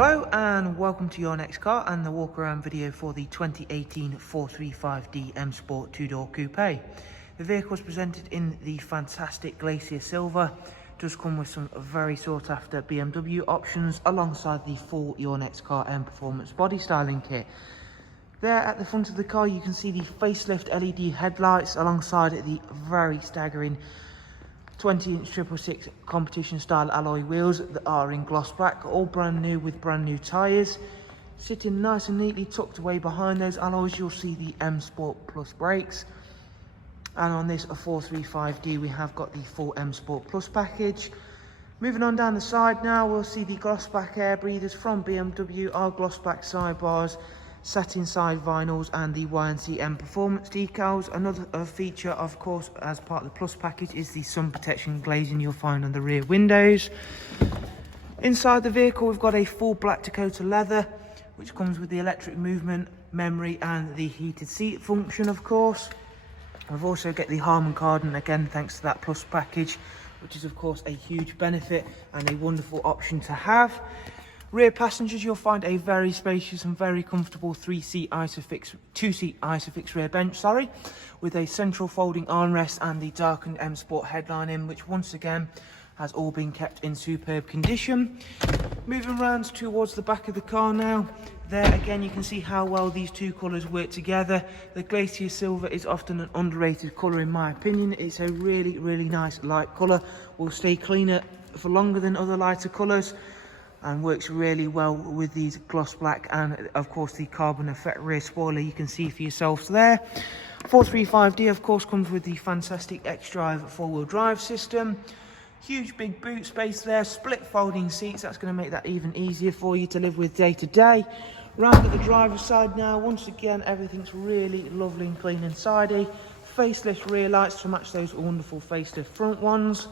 Hello and welcome to Your Next Car and the walk around video for the 2018 435D M Sport 2-door coupe. The vehicle is presented in the fantastic Glacier Silver. It does come with some very sought after BMW options alongside the full Your Next Car M Performance body styling kit. There at the front of the car you can see the facelift LED headlights alongside the very staggering 20-inch 666 competition style alloy wheels that are in gloss black, all brand new with brand new tyres. Sitting nice and neatly tucked away behind those alloys you'll see the M Sport Plus brakes. And on this 435D we have got the full M Sport Plus package. Moving on down the side now, we'll see the gloss black air breathers from BMW, our gloss black sidebars, satin side vinyls and the YNC Mperformance decals. Another feature of course as part of the Plus package is the sun protection glazing you'll find on the rear windows. Inside the vehicle we've got a full black Dakota leather which comes with the electric movement, memory and the heated seat function of course. We've also got the Harman Kardon again thanks to that Plus package, which is of course a huge benefit and a wonderful option to have. Rear passengers, you'll find a very spacious and very comfortable two-seat Isofix rear bench, with a central folding armrest and the darkened M Sport headline in, which once again has all been kept in superb condition. Moving around towards the back of the car now, there again you can see how well these two colours work together. The Glacier Silver is often an underrated colour in my opinion. It's a really nice light colour, will stay cleaner for longer than other lighter colours, and works really well with these gloss black and of course the carbon effect rear spoiler you can see for yourselves there. 435D of course comes with the fantastic X-Drive four-wheel drive system. Huge big boot space there, split folding seats, that's going to make that even easier for you to live with day to day. Round at the driver's side now, once again everything's really lovely and clean and tidy. Facelift rear lights to match those wonderful facelift front ones.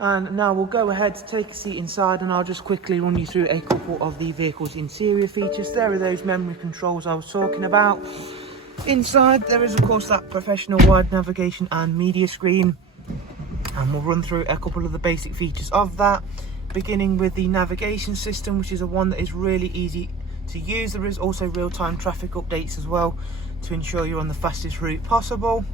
And now we'll go ahead, take a seat inside and I'll just quickly run you through a couple of the vehicle's interior features. There are those memory controls I was talking about. Inside there is of course that professional wide navigation and media screen, and we'll run through a couple of the basic features of that, beginning with the navigation system, which is one that is really easy to use. There is also real-time traffic updates as well to ensure you're on the fastest route possible.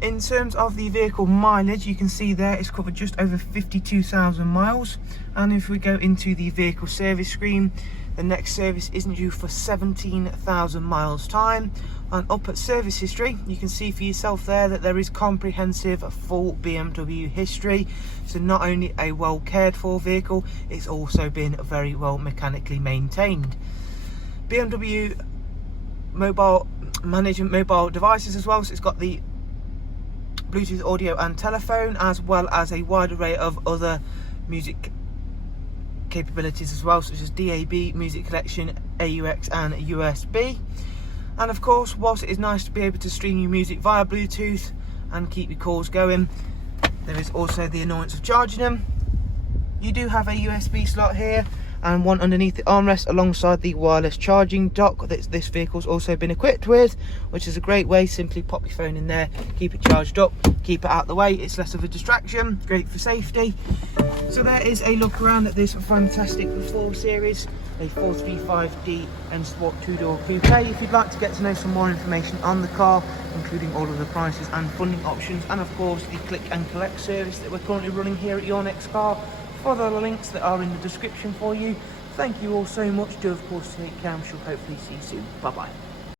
In terms of the vehicle mileage, you can see there it's covered just over 52,000 miles. And if we go into the vehicle service screen, the next service isn't due for 17,000 miles time. And up at service history, you can see for yourself there that there is comprehensive full BMW history. So not only a well cared for vehicle, it's also been very well mechanically maintained. BMW mobile management mobile devices as well, so it's got the Bluetooth audio and telephone, as well as a wide array of other music capabilities as well, such as DAB, music collection, AUX and USB. And of course, whilst it is nice to be able to stream your music via Bluetooth and keep your calls going, there is also the annoyance of charging them. You do have a USB slot here and one underneath the armrest alongside the wireless charging dock that this vehicle's also been equipped with, which is a great way. Simply pop your phone in there, keep it charged up, keep it out of the way, it's less of a distraction, great for safety. So there is a look around at this fantastic 4 Series, a 435D M Sport 2-door coupe. If you'd like to get to know some more information on the car, including all of the prices and funding options, and of course the click and collect service that we're currently running here at Your Next Car, follow the links that are in the description for you. Thank you all so much. Do of course take care. We shall hopefully see you soon. Bye bye.